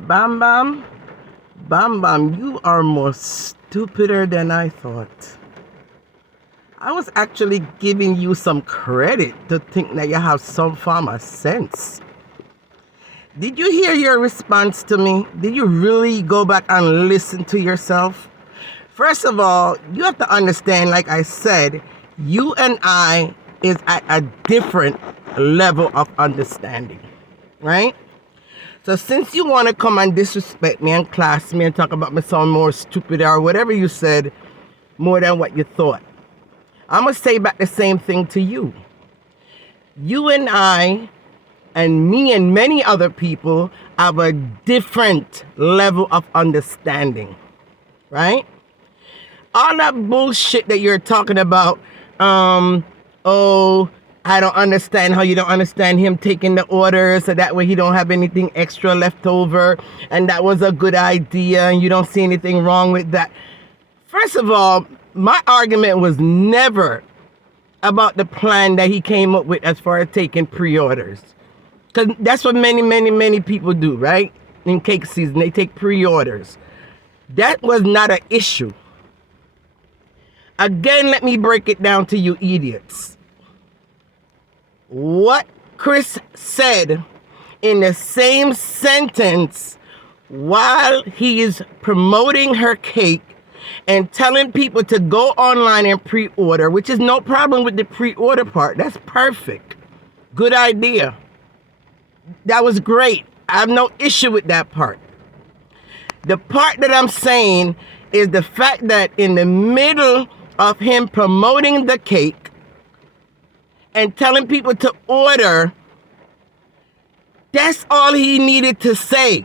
Bam Bam, Bam Bam, you are more stupider than I thought. I was actually giving you some credit to think that you have some form of sense. Did you hear your response to me? Did you really go back and listen to yourself? First of all, you have to understand, like I said, you and I is at a different level of understanding, right? So since you want to come and disrespect me and class me and talk about me sound more stupid or whatever you said, more than what you thought, I'm going to say back the same thing to you. You and I and me and many other people have a different level of understanding, right? All that bullshit that you're talking about, oh, I don't understand how you don't understand him taking the orders so that way he don't have anything extra left over, and that was a good idea and you don't see anything wrong with that. First of all, my argument was never about the plan that he came up with as far as taking pre-orders. Because that's what many people do, right? In cake season, they take pre-orders. That was not an issue. Again, let me break it down to you idiots. What Chris said in the same sentence while he is promoting her cake and telling people to go online and pre-order, which is no problem with the pre-order part. That's perfect. Good idea. That was great. I have no issue with that part. The part that I'm saying is the fact that in the middle of him promoting the cake and telling people to order, that's all he needed to say.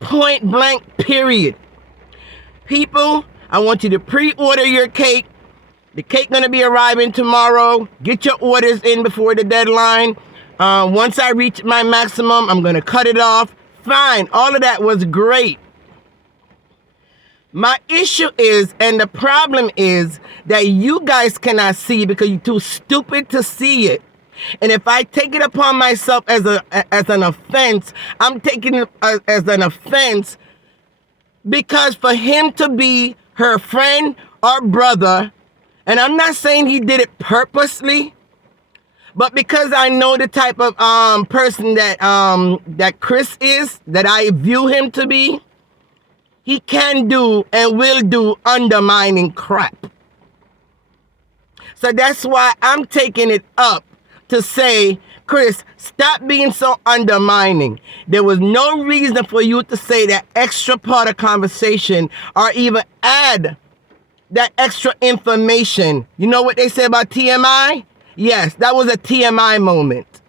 Point blank, period. People, I want you to pre-order your cake. The cake gonna be arriving tomorrow. Get your orders in before the deadline. Once I reach my maximum, I'm gonna cut it off. Fine, all of that was great. My issue is, and the problem is, that you guys cannot see because you're too stupid to see it. And if I take it upon myself as an offense, I'm taking it as an offense because for him to be her friend or brother, and I'm not saying he did it purposely, but because I know the type of person that Chris is, that I view him to be, he can do and will do undermining crap. So that's why I'm taking it up to say, Chris, stop being so undermining. There was no reason for you to say that extra part of conversation or even add that extra information. You know what they say about TMI? Yes, that was a TMI moment.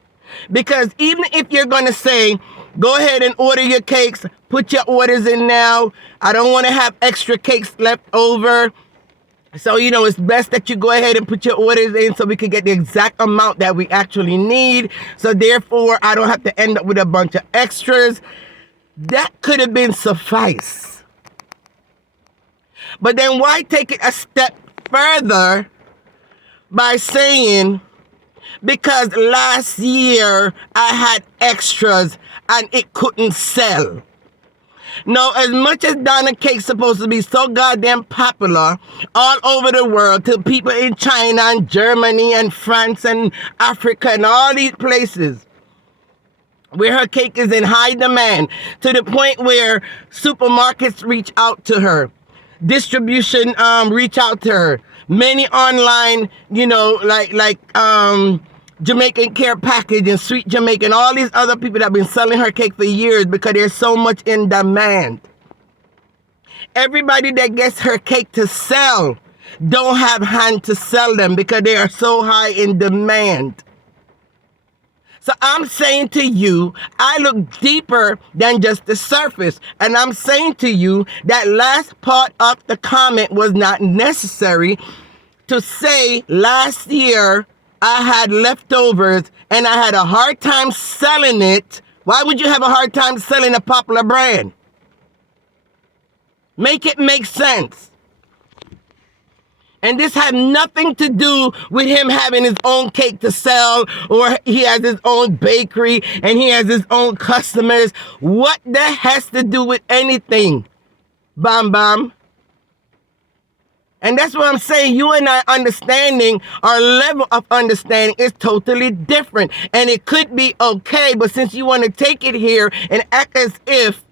Because even if you're going to say, go ahead and order your cakes, put your orders in now, I don't want to have extra cakes left over. So, it's best that you go ahead and put your orders in so we can get the exact amount that we actually need. So therefore, I don't have to end up with a bunch of extras. That could have been suffice. But then why take it a step further by saying, because last year I had extras and it couldn't sell? No, as much as Donna Cake's supposed to be so goddamn popular all over the world to people in China and Germany and France and Africa and all these places where her cake is in high demand, to the point where supermarkets reach out to her, distribution reach out to her, many online, Jamaican Care Package and Sweet Jamaican, all these other people that have been selling her cake for years because there's so much in demand. Everybody that gets her cake to sell don't have hand to sell them because they are so high in demand. So I'm saying to you, I look deeper than just the surface. And I'm saying to you that last part of the comment was not necessary to say last year I had leftovers and I had a hard time selling it. Why would you have a hard time selling a popular brand? Make it make sense. And this had nothing to do with him having his own cake to sell, or he has his own bakery and he has his own customers. What that has to do with anything? Bam Bam. And that's what I'm saying. You and I understanding, our level of understanding is totally different. And it could be okay, but since you want to take it here and act as if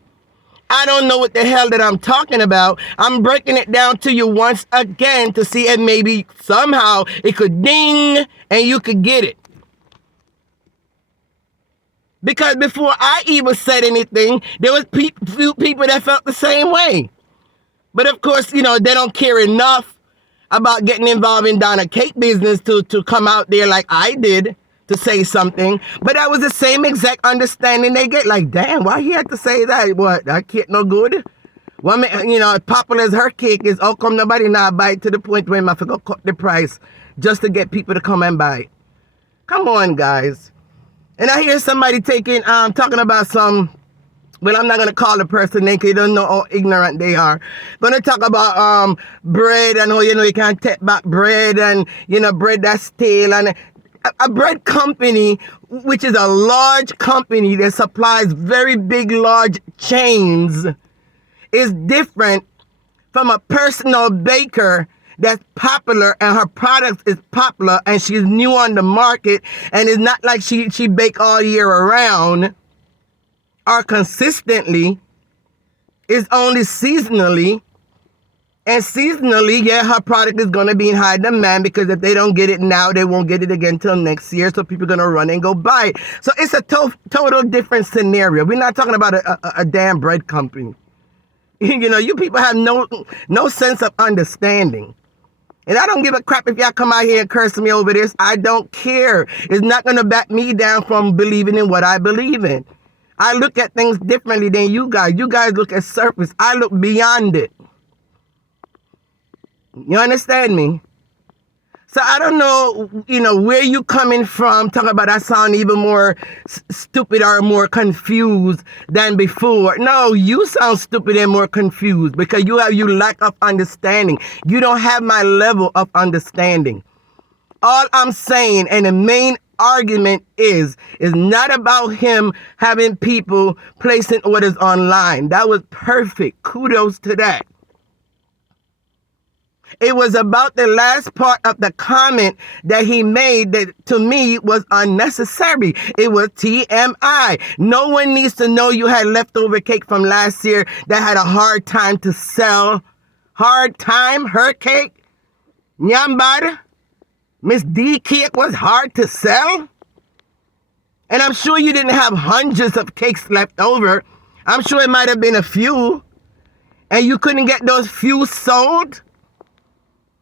I don't know what the hell that I'm talking about, I'm breaking it down to you once again to see if maybe somehow it could ding and you could get it. Because before I even said anything, there was few people that felt the same way. But of course, they don't care enough about getting involved in Donna cake business to come out there like I did to say something. But that was the same exact understanding they get. Like, damn, why he had to say that? What, that cake no good? Well, as popular as her cake is, how come nobody now buy it to the point where I forgot cut the price just to get people to come and buy it? Come on, guys. And I hear somebody talking about some, well, I'm not going to call the person name because you don't know how ignorant they are. Going to talk about bread and how, you can't take back bread and, bread that's stale. And a bread company, which is a large company that supplies very big, large chains, is different from a personal baker that's popular and her product is popular and she's new on the market and it's not like she bake all year around or consistently. It's only seasonally. And seasonally, yeah, her product is going to be in high demand because if they don't get it now, they won't get it again till next year. So people are going to run and go buy it. So it's a total different scenario. We're not talking about a damn bread company. You people have no sense of understanding. And I don't give a crap if y'all come out here and curse me over this. I don't care. It's not going to back me down from believing in what I believe in. I look at things differently than you guys. You guys look at surface. I look beyond it. You understand me? So I don't know, where you coming from. Talking about I sound even more stupid or more confused than before. No, you sound stupid and more confused because you lack of understanding. You don't have my level of understanding. All I'm saying, and the main argument is not about him having people placing orders online. That was perfect. Kudos to that. It was about the last part of the comment that he made that to me was unnecessary. It was TMI. No one needs to know you had leftover cake from last year that had a hard time to sell. Hard time? Her cake? Nyambad? Miss D cake was hard to sell? And I'm sure you didn't have hundreds of cakes left over. I'm sure it might have been a few. And you couldn't get those few sold?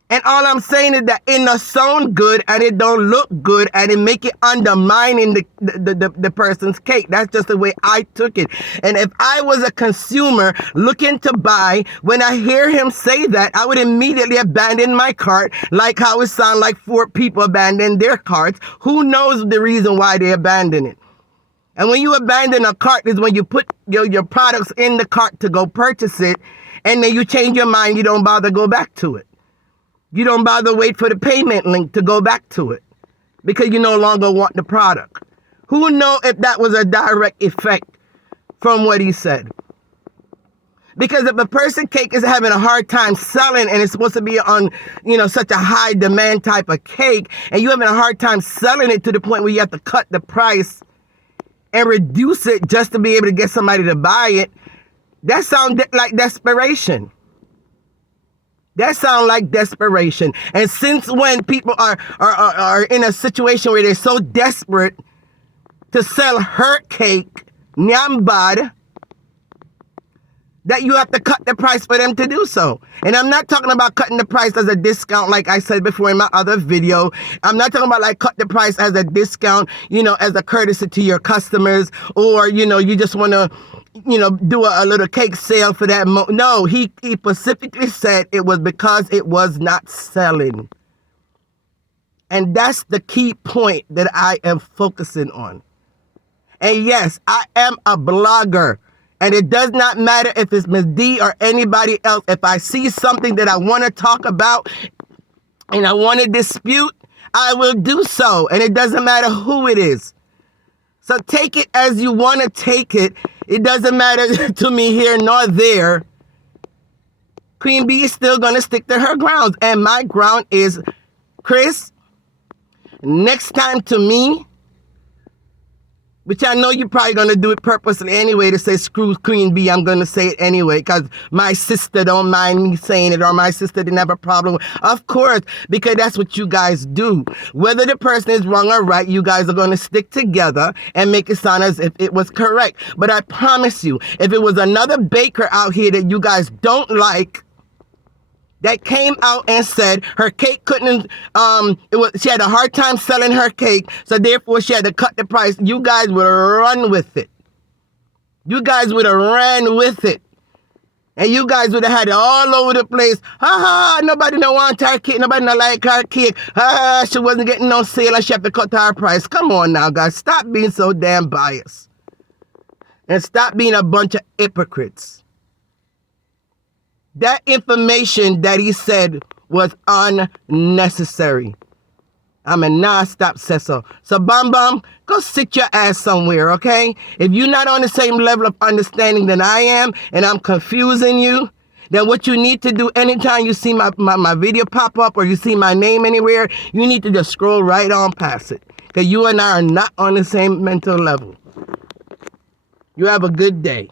And all I'm saying is that it don't sound good and it don't look good and it make it undermining the person's cake. That's just the way I took it. And if I was a consumer looking to buy, when I hear him say that, I would immediately abandon my cart, like how it sounds like 4 people abandon their carts. Who knows the reason why they abandon it? And when you abandon a cart is when you put your products in the cart to go purchase it, and then you change your mind, you don't bother go back to it. You don't bother wait for the payment link to go back to it because you no longer want the product. Who knows if that was a direct effect from what he said? Because if a person cake is having a hard time selling and it's supposed to be on, such a high demand type of cake, and you're having a hard time selling it to the point where you have to cut the price and reduce it just to be able to get somebody to buy it, that sounds like desperation. That sounds like desperation. And since when people are in a situation where they're so desperate to sell her cake, nyambad, that you have to cut the price for them to do so. And I'm not talking about cutting the price as a discount like I said before in my other video. I'm not talking about like cut the price as a discount, as a courtesy to your customers, or, you just want to, do a little cake sale for that. No, he specifically said it was because it was not selling. And that's the key point that I am focusing on. And yes, I am a blogger. And it does not matter if it's Ms. D or anybody else. If I see something that I want to talk about, and I want to dispute, I will do so. And it doesn't matter who it is. So take it as you want to take it. It doesn't matter to me here nor there. Queen B is still going to stick to her grounds. And my ground is, Chris, next time to me, which I know you're probably going to do it purposely anyway to say screw Queen B. I'm going to say it anyway because my sister don't mind me saying it, or my sister didn't have a problem. Of course, because that's what you guys do. Whether the person is wrong or right, you guys are going to stick together and make it sound as if it was correct. But I promise you, if it was another baker out here that you guys don't like, that came out and said her cake couldn't, she had a hard time selling her cake, so therefore she had to cut the price, you guys would run with it. You guys would have ran with it. And you guys would have had it all over the place. Ha ha, nobody don't want her cake, nobody don't like her cake. Ha, she wasn't getting no sale and she had to cut her price. Come on now, guys, stop being so damn biased. And stop being a bunch of hypocrites. That information that he said was unnecessary. I'm a non-stop sasso. So, Bam Bam, go sit your ass somewhere, okay? If you're not on the same level of understanding than I am, and I'm confusing you, then what you need to do anytime you see my video pop up or you see my name anywhere, you need to just scroll right on past it. Because you and I are not on the same mental level. You have a good day.